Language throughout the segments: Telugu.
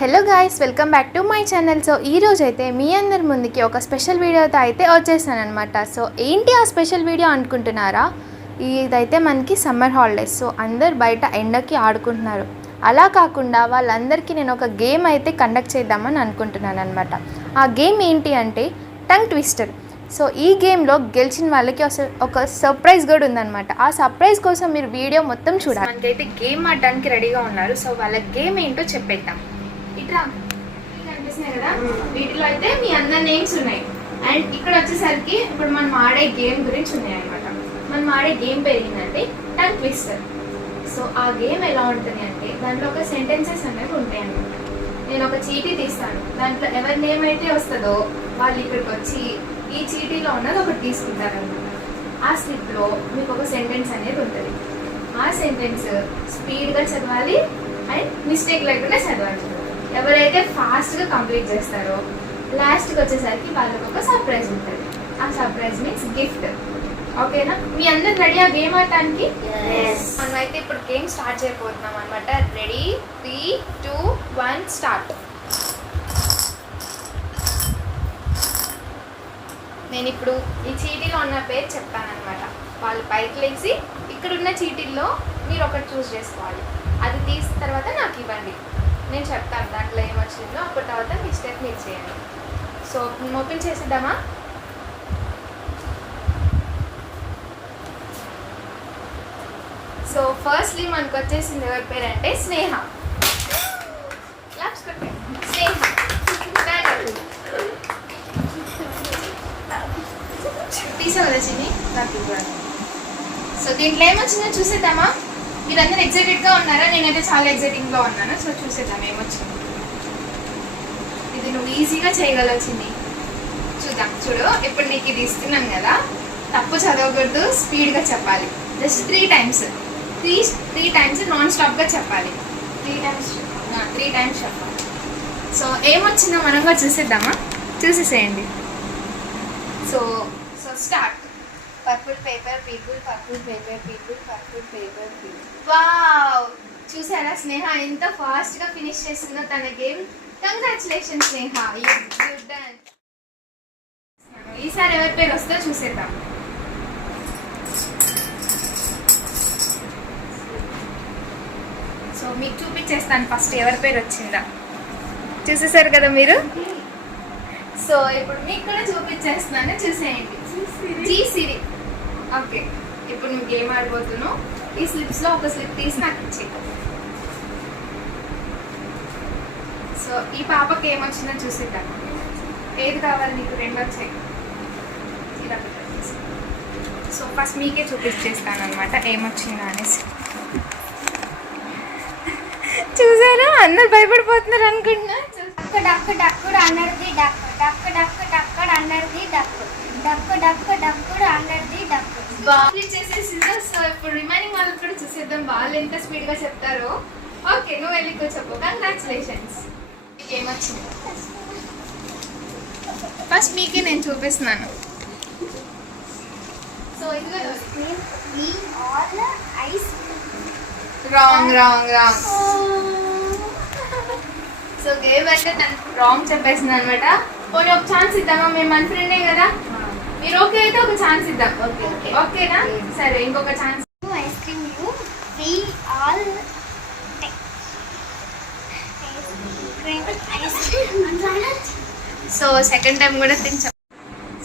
Hello guys, welcome back to my channel. So ఈరోజు అయితే మీ అందరి ముందుకి ఒక స్పెషల్ వీడియోతో అయితే వచ్చేసాను అనమాట. సో ఏంటి ఆ స్పెషల్ వీడియో అనుకుంటున్నారా? ఇదైతే మనకి సమ్మర్ హాలిడేస్. సో అందరు బయట ఎండకి ఆడుకుంటున్నారు. అలా కాకుండా వాళ్ళందరికీ నేను ఒక గేమ్ అయితే కండక్ట్ చేద్దామని అనుకుంటున్నాను అనమాట. ఆ గేమ్ ఏంటి అంటే టంగ్ ట్విస్టర్. సో ఈ గేమ్లో గెలిచిన వాళ్ళకి ఒక సర్ప్రైజ్ కూడా ఉందన్నమాట. ఆ సర్ప్రైజ్ కోసం మీరు వీడియో మొత్తం చూడాలి. మనకైతే గేమ్ ఆడడానికి రెడీగా ఉన్నారు. సో వాళ్ళ గేమ్ ఏంటో చెప్పేద్దాం. ఇట్లా కనిపిస్తున్నాయి కదా, వీటిలో అయితే మీ అందరి నేమ్స్ ఉన్నాయి. అండ్ ఇక్కడ వచ్చేసరికి ఇప్పుడు మనం ఆడే గేమ్ గురించి ఉన్నాయి అనమాట. మనం ఆడే గేమ్ పేరు ఏంటంటే టంగ్ ట్విస్టర్. సో ఆ గేమ్ ఎలా ఉంటుంది అంటే దాంట్లో ఒక సెంటెన్సెస్ అనేవి ఉంటాయి అనమాట. నేను ఒక చీటీ తీస్తాను, దాంట్లో ఎవరి నేమ్ అయితే వస్తుందో వాళ్ళు ఇక్కడికి వచ్చి ఈ చీటీలో ఉన్నది ఒకటి తీసుకుంటారనమాట. ఆ స్లిప్లో మీకు ఒక సెంటెన్స్ అనేది ఉంటుంది. ఆ సెంటెన్స్ స్పీడ్గా చదవాలి అండ్ మిస్టేక్ లేకుండా చదవాలి. ఎవరైతే ఫాస్ట్గా కంప్లీట్ చేస్తారో లాస్ట్కి వచ్చేసరికి వాళ్ళకి ఒక సర్ప్రైజ్ ఉంటుంది. ఆ సర్ప్రైజ్ మీన్స్ గిఫ్ట్. ఓకేనా? మీ అందరు రెడీ ఆ గేమ్ ఆడటానికి? మనమైతే ఇప్పుడు గేమ్ స్టార్ట్ చేయబోతున్నాం అనమాట. Ready, 3, 2, 1 start. నేను ఇప్పుడు ఈ చీటీలో ఉన్న పేరు చెప్తానమాట. వాళ్ళు పైకి లేచి ఇక్కడున్న చీటీల్లో మీరు ఒకటి చూస్ చేసుకోవాలి. అది తీసిన తర్వాత నాకు ఇవ్వండి. నేను చెప్తాను దాంట్లో ఏమొచ్చిందో, అప్పుడు తర్వాత మిస్టేక్ మీరు చేయండి. సో ఓపెన్ చేసేద్దామా? సో ఫస్ట్లీ మనకు వచ్చేసింది ఎవరి పేరు అంటే స్నేహ. స్నేహ తీసావు కదా చిన్ని, నాకు ఇవ్వాలి. సో దీంట్లో ఏమొచ్చిందో చూసేద్దామా? మీరందరూ ఎక్సైటెడ్గా ఉన్నారా? నేనైతే చాలా ఎక్సైటింగ్గా ఉన్నాను. సో చూసేద్దాం ఏమొచ్చింది. ఇది నువ్వు ఈజీగా చేయగలొచ్చింది. చూద్దాం. చూడు, ఇప్పుడు నీకు ఇది ఇస్తున్నాను కదా, తప్పు చదవకూడదు, స్పీడ్గా చెప్పాలి. జస్ట్ 3 టైమ్స్ నాన్ స్టాప్గా చెప్పాలి. 3 టైమ్స్ చెప్పాలి. సో ఏమొచ్చిందో మనం కూడా చూసేద్దామా? చూసేసేయండి. So start. Purple paper people, purple paper people, purple paper people. Wow! చూసారా స్నేహ ఎంత ఫాస్ట్గా ఫినిష్ చేస్తుందో తన game. Congratulations Sneha, you done. ఈసారి ఎవరి పేరు వస్తుందో చూసేద్దాం. సో మీకు చూపించేస్తాను ఫస్ట్ ఎవరి పేరు వచ్చిందా. చూసేసారు కదా మీరు. సో ఇప్పుడు మీకు కూడా చూపించేస్తున్నాను, చూసేయండి. జీ సిరి. ఓకే, ఇప్పుడు నువ్వు గేమ్ ఆడిపోతున్నావు. ఈ స్లిప్స్లో ఒక స్లిప్ తీసి నాకు ఇచ్చేయి. సో ఈ పాపకి ఏమొచ్చిందో చూసేద్దాం. ఏది కావాలి నీకు? 2 వచ్చాయి. సో ఫస్ట్ మీకే చూపించేస్తాను అనమాట ఏమొచ్చిందో అనేసి. చూసారా, అందరు భయపడిపోతున్నారు అనుకుంటున్నా. డక్కు డక్కుడు అందరిది డక్కు, డక్కు డక్కు డక్కడు అందరిది డక్కు, డక్కు డక్కు డక్కుడు అందరిది డక్కు. చేసేసిందా? సో ఇప్పుడు రిమైనింగ్ వాళ్ళకి కూడా చూసేద్దాం వాళ్ళు ఎంత స్పీడ్గా చెప్తారో. ఓకే, నువ్వు వెళ్ళి చెప్పు. కంగ్రాచులేషన్స్. మీకు ఏమొచ్చింది? ఫస్ట్ మీకే నేను చూపిస్తున్నాను. సో ఇదిగో రాంగ్. సో గేమ్ అంటే తను రాంగ్ చెప్పేసింది అనమాట. పోనీ ఒక ఛాన్స్ ఇద్దామా? మేము మన ఫ్రెండే కదా, మీరు ఓకే అయితే ఒక ఛాన్స్ ఇద్దాం. ఓకేనా? సరే, ఇంకొక chance. Ice cream you we also second time కూడా తింటాం.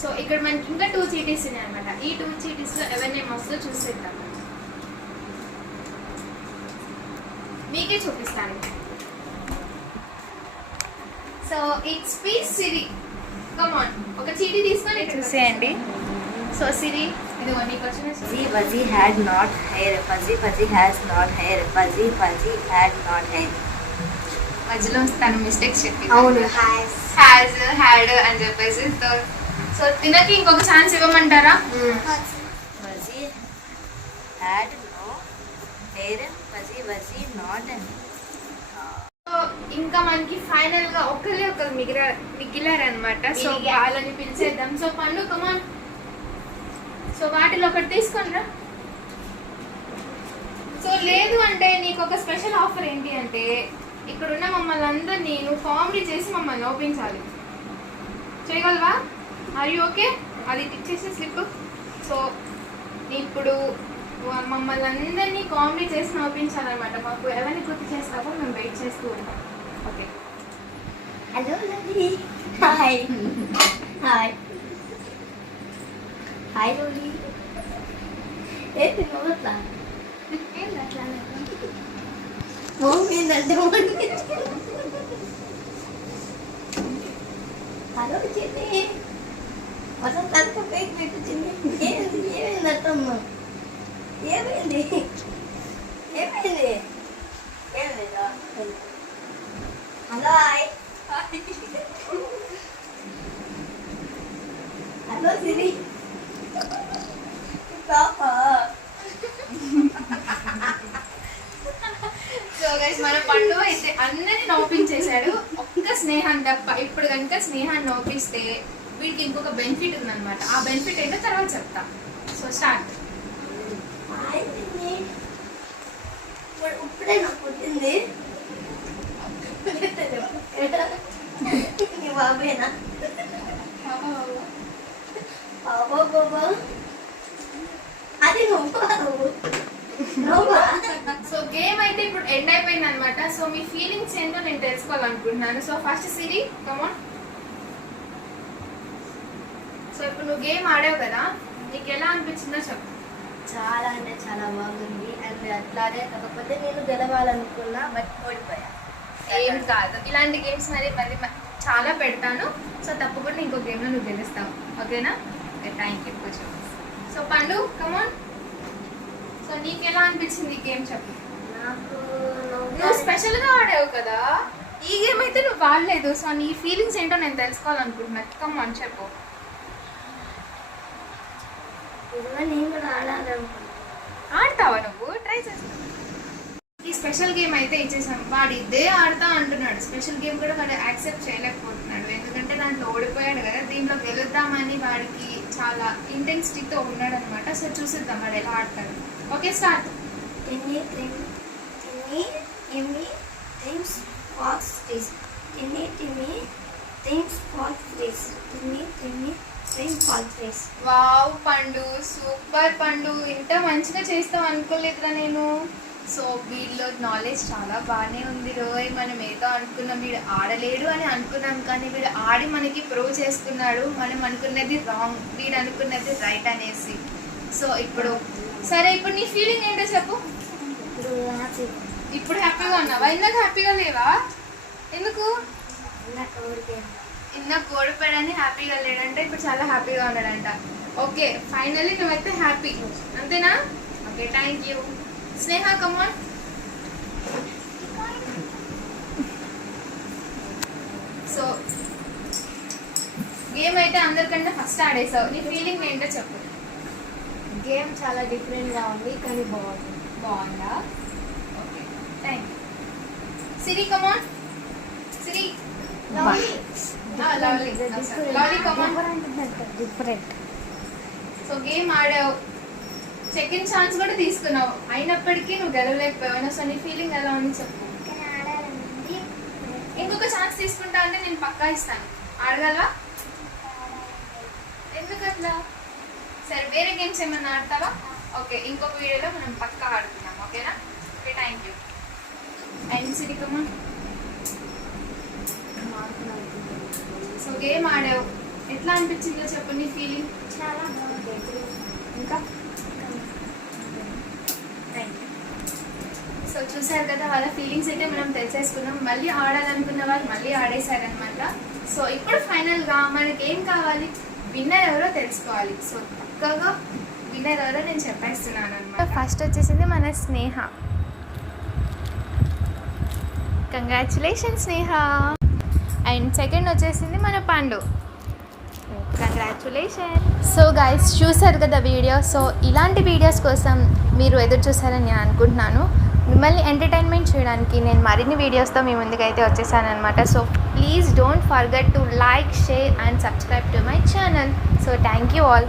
సో ఇక్కడ మనకి ఇంకా 2 చీటీస్ ఉన్నాయి అనమాట. ఈ 2 చీటీస్లో ఎవరి నేమ్ వస్తుందో చూసేద్దాం. మీకే చూపిస్తాను. So it's P Siri. Come on, ఒక చీటీ తీసుకొని చూసేయండి. సో సిరి, ఇది నీకు వచ్చిన. Fuzzy had not hair. Fuzzy has not hair. Fuzzy had not hair. మధ్యలో తను మిస్టేక్స్ చెప్పి అవును, హ్యాడ్ అని చెప్పేసి. సో తినకి ఇంకొక ఛాన్స్ ఇవ్వమంటారా? Fuzzy had no hair. Fuzzy not hair. So ఇంకా మనకి ఫైనల్ గా ఒకరు మిగిలారనమాట. సో వాళ్ళని పిలిచేద్దాం. సో పండు, కమాన్. సో వాటిలో ఒకటి తీసుకొనిరా. సో లేదు అంటే నీకు ఒక స్పెషల్ ఆఫర్ ఏంటి అంటే ఇక్కడున్న మమ్మల్ని అందరినీ నువ్వు కామెడీ చేసి మమ్మల్ని నవ్వించాలి. చేయగలవా? Are you okay? అది ఇచ్చేసి స్లిప్. సో ఇప్పుడు మమ్మల్ని అందరినీ కామెడీ చేసి నవ్వించాలన్నమాట. మాకు ఎవరిని గుర్తు చేస్తావో మేము వెయిట్ చేస్తూ ఉంటాం. Okay. Hello Loli. Hi hi hi Loli. ఏంటి నువ్వుట్లా హలో చిన్ని మొత్తం తనక పేరు పెట్టు చిన్ని. ఏమైంది అత్తమ్మ? ఏమైంది ఏమైంది ఏమైంది? హలో హాయ్ హలో సిరి పాపా. సో గైస్ మన పండు అయితే అందరినీ నవ్వించేశాడు, ఒక్క స్నేహాన్ని తప్ప. ఇప్పుడు కనుక స్నేహాన్ని నవ్విస్తే వీడికి ఇంకొక బెనిఫిట్ ఉందన్నమాట. ఆ బెనిఫిట్ అయితే తర్వాత చెప్తా. So start. ఇప్పుడే నాకు పుట్టింది నీ బాబేనా? బాబా బాబా అది నువ్వా? సో గేమ్ అయితే ఇప్పుడు ఎండ్ అయిపోయింది అనమాట. సో మీ ఫీలింగ్స్ ఏంటో నేను తెలుసుకోవాలనుకుంటున్నాను. సో ఫస్ట్ సిరి కమాన్. సో ఇప్పుడు నువ్వు గేమ్ ఆడావు కదా, నీకు ఎలా అనిపించిందో చెప్పు. చాలా అంటే చాలా బాగుంది. అండ్ అట్లాగే కాకపోతే నేను గెలవాలనుకున్నా బట్ ఓడిపోయా. ఏం కాదు, ఇలాంటి గేమ్స్ మరి మళ్ళీ చాలా పెడతాను. సో తప్పకుండా ఇంకో గేమ్లో నువ్వు గెలుస్తావు. ఓకేనా? ఓకే, థ్యాంక్ యూ కొంచెం. సో పండు కమాన్. సో నీకు ఎలా అనిపించింది ఈ గేమ్ చెప్పు. నాకు నువ్వు స్పెషల్గా ఆడావు కదా, ఈ గేమ్ అయితే నువ్వు ఆడలేదు. సో నీ ఫీలింగ్స్ ఏంటో నేను తెలుసుకోవాలనుకుంటున్నా. కమాన్ చెప్పు. నేను కూడా ఆడాలనుకున్నా. ఆడతావా నువ్వు? ట్రై చేస్తావు. ఈ స్పెషల్ గేమ్ అయితే ఇచ్చేసాం. వాడు ఇదే ఆడతా అంటున్నాడు. స్పెషల్ గేమ్ కూడా వాడు యాక్సెప్ట్ చేయలేకపోతున్నాడు, ఎందుకంటే దాంట్లో ఓడిపోయాడు కదా. దీంట్లో గెలుద్దామని వాడికి చాలా ఇంటెన్సిటీతో ఉన్నాడు అనమాట. సో చూసిద్దాం వాడు ఎలా ఆడతాడు. Okay start. వావ్ పండు, సూపర్ పండు, ఇంత మంచిగా చేస్తావు అనుకోలేదురా నేను. సో వీళ్ళలో నాలెడ్జ్ చాలా బాగానే ఉంది రోయ్. మనం ఏదో అనుకున్నాం, వీడు ఆడలేడు అని అనుకున్నాం, కానీ వీడు ఆడి మనకి ప్రూవ్ చేసుకున్నాడు. మనం అనుకున్నది రాంగ్, వీడు అనుకున్నది రైట్ అనేసి. సో ఇప్పుడు సరే, ఇప్పుడు నీ ఫీలింగ్ ఏంటో చెప్పు. ఇప్పుడు హ్యాపీగా ఉన్నావా? ఇందాక హ్యాపీగా లేవా? ఎందుకు? ఇందాక ఓడిపోయాడని హ్యాపీగా లేడంటే ఇప్పుడు చాలా హ్యాపీగా ఉన్నాడంట. ఓకే, ఫైనల్లీ నువ్వైతే హ్యాపీ, అంతేనా? Okay, thank you. Sneha come on. So game అయితే అందరికంటే ఫస్ట్ ఆడేసావు. నీ ఫీలింగ్ ఏంటో చెప్పు. గేమ్ చాలా డిఫరెంట్గా ఉంది కానీ బాగుంది. బాగుందా? Okay, thank you. Siri come on. Siri lovely come on. Different. So game ఆడావు, సెకండ్ ఛాన్స్ కూడా తీసుకున్నావు, అయినప్పటికీ నువ్వు గెలవలేకపోయావు. సో నీ ఫీలింగ్ ఎలా ఉంది చెప్పు. ఇంకొక ఛాన్స్ తీసుకుంటా అంటే నేను పక్కా ఇస్తాను. ఆడగలవా? ఎందుకు అట్లా? సరే, వేరే గేమ్స్ ఏమన్నా ఆడతావా? ఓకే, ఇంకొక వీడియోలో మనం పక్కా ఆడుతున్నాం. ఓకేనా? Okay, thank you. అండ్ సిరికమ్మా, సో గేమ్ ఆడావు, ఎట్లా అనిపించిందో చెప్పు నీ ఫీలింగ్. చాలా బాగుంది. ఇంకా థ్యాంక్ యూ. సో చూసారు కదా, వాళ్ళ ఫీలింగ్స్ అయితే మనం తెలిసేసుకున్నాం. మళ్ళీ ఆడాలనుకున్న వాళ్ళు మళ్ళీ ఆడేశారనమాట. సో ఇప్పుడు ఫైనల్గా మనకి ఏం కావాలి, విన్నర్ ఎవరో తెలుసుకోవాలి. సో పక్కగా విన్నర్ ఎవరో నేను చెప్పేస్తున్నాను అనమాట. ఫస్ట్ వచ్చేసింది మన Sneha. Congratulation Sneha. And second వచ్చేసింది మన పండు. కంగ్రాచులేషన్. సో గైస్, చూసారు కదా వీడియో. సో ఇలాంటి వీడియోస్ కోసం మీరు ఎదురు చూసారని నేను అనుకుంటున్నాను. మిమ్మల్ని ఎంటర్టైన్మెంట్ చేయడానికి నేను మరిన్ని వీడియోస్తో మీ ముందుకైతే వచ్చేసాను అనమాట. So please don't forget to like, share and subscribe to my channel. So thank you all.